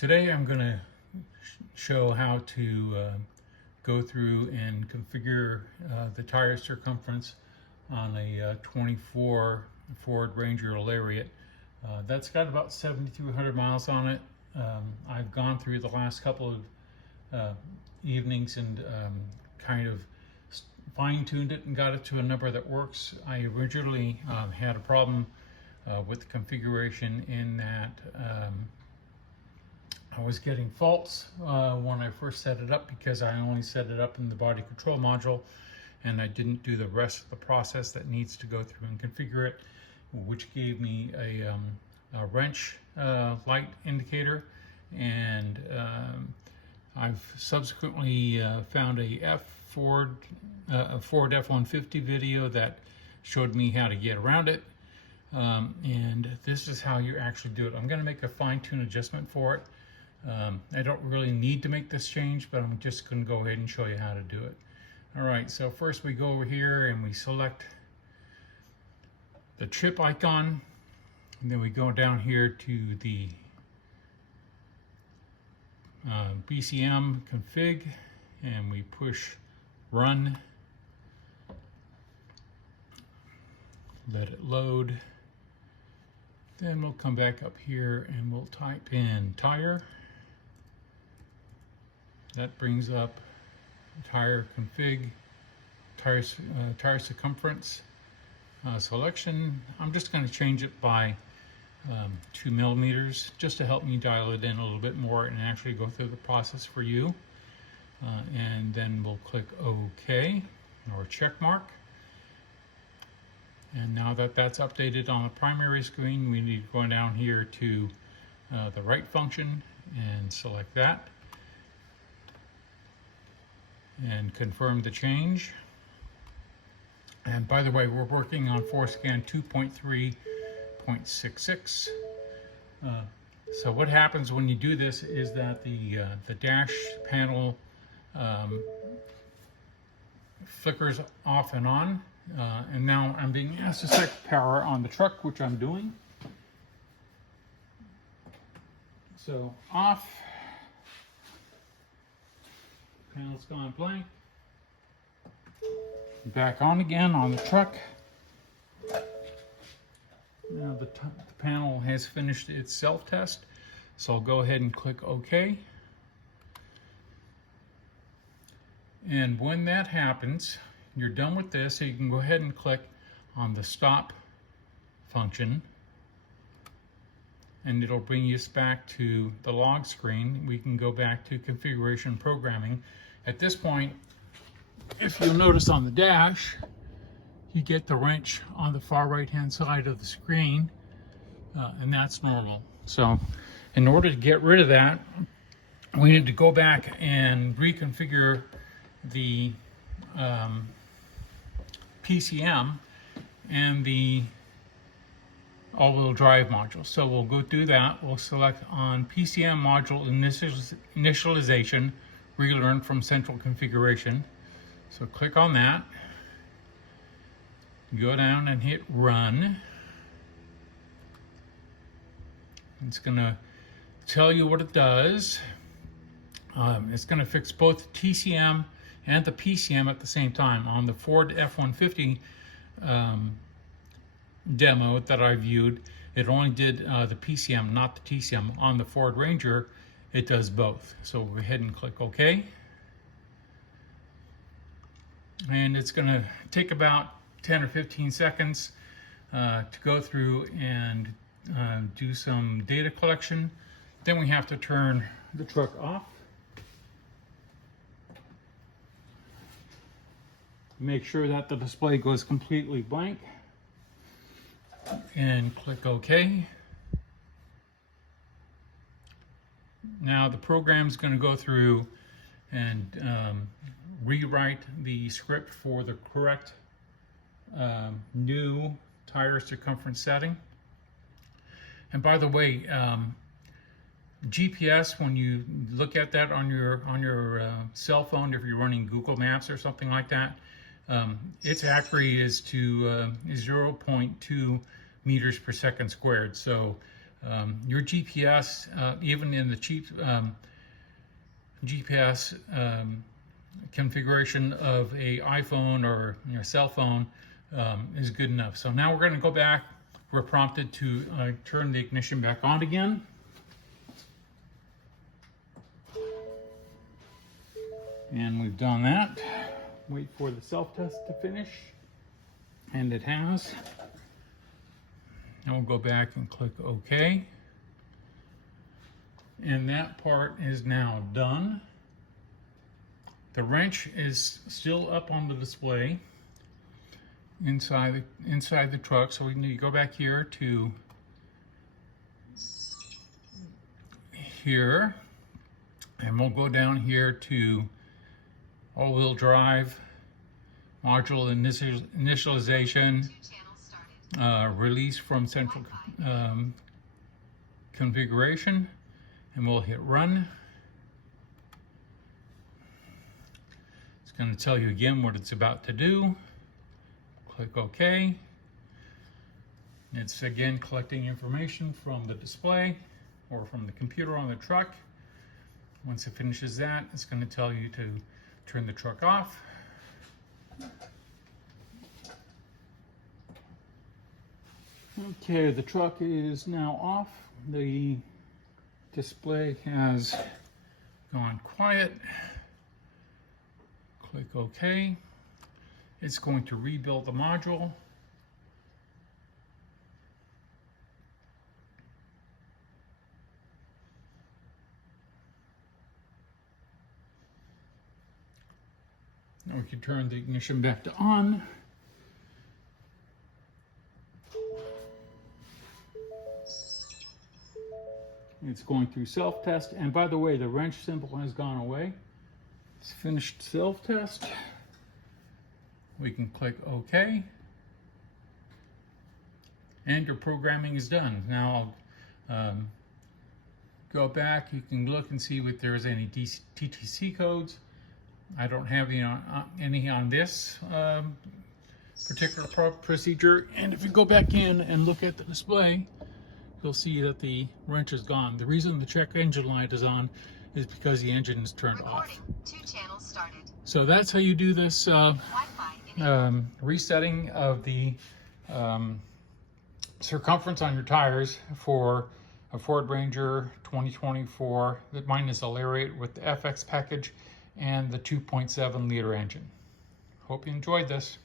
Today I'm going to show how to go through and configure the tire circumference on a 24 Ford Ranger Lariat. That's got about 7,300 miles on it. I've gone through the last couple of evenings and kind of fine-tuned it and got it to a number that works. I originally had a problem with the configuration in that I was getting faults when I first set it up because I only set it up in the body control module and I didn't do the rest of the process that needs to go through and configure it, which gave me a wrench light indicator. And I've subsequently found a Ford F-150 video that showed me how to get around it. And this is how you actually do it. I'm going to make a fine-tune adjustment for it. I don't really need to make this change, but I'm just going to go ahead and show you how to do it. Alright, so first we go over here and we select the chip icon, and then we go down here to the BCM config and we push run, let it load, then we'll come back up here and we'll type in tire. That brings up tire config, tire circumference selection. I'm just going to change it by 2 millimeters just to help me dial it in a little bit more and actually go through the process for you. And then we'll click OK or check mark. And now that that's updated on the primary screen, we need to go down here to the right function and select that and confirm the change. And by the way, we're working on FORScan 2.3.66. So what happens when you do this is that the dash panel flickers off and on. And now I'm being asked to set power on the truck, which I'm doing. So off. Panel's gone blank. Back on again on the truck. Now the panel has finished its self-test, so I'll go ahead and click OK. And when that happens, you're done with this, so you can go ahead and click on the stop function and it'll bring us back to the log screen. We can go back to configuration programming. At this point, if you'll notice on the dash, you get the wrench on the far right hand side of the screen, and that's normal. So in order to get rid of that, we need to go back and reconfigure the PCM and the all-wheel drive module. So we'll go do that. We'll select on PCM module initialization, relearn from central configuration. So click on that, go down and hit run. It's going to tell you what it does. It's going to fix both TCM and the PCM at the same time. On the Ford F-150 demo that I viewed, it only did the PCM, not the TCM. On the Ford Ranger, it does both. So we'll go ahead and click OK. And it's going to take about 10 or 15 seconds to go through and do some data collection. Then we have to turn the truck off. Make sure that the display goes completely blank and click OK. Now the program is going to go through and rewrite the script for the correct new tire circumference setting. And by the way, GPS, when you look at that on your cell phone, if you're running Google Maps or something like that, its accuracy is to 0.2 meters per second squared. So Your GPS, even in the cheap GPS configuration of a iPhone or cell phone, is good enough. So now we're going to go back. We're prompted to turn the ignition back on again. And we've done that. Wait for the self-test to finish. And it has. And we'll go back and click OK. And that part is now done. The wrench is still up on the display inside the truck. So we need to go back here to here. And we'll go down here to all-wheel drive, module initialization, release from central configuration, and we'll hit run. It's going to tell you again what it's about to do. Click OK. It's again collecting information from the display or from the computer on the truck. Once it finishes that, it's going to tell you to turn the truck off. Okay, the truck is now off. The display has gone quiet. Click OK. It's going to rebuild the module. Now we can turn the ignition back to on. It's going through self-test, and by the way, the wrench symbol has gone away. It's finished self-test. We can click OK. And your programming is done. Now go back, you can look and see if there's any TTC codes. I don't have any on this particular procedure. And if you go back in and look at the display, you'll see that the wrench is gone. The reason the check engine light is on is because the engine is turned off. 2 channels started. So that's how you do this resetting of the circumference on your tires for a Ford Ranger 2024. Mine is a Lariat with the FX package and the 2.7 liter engine. Hope you enjoyed this.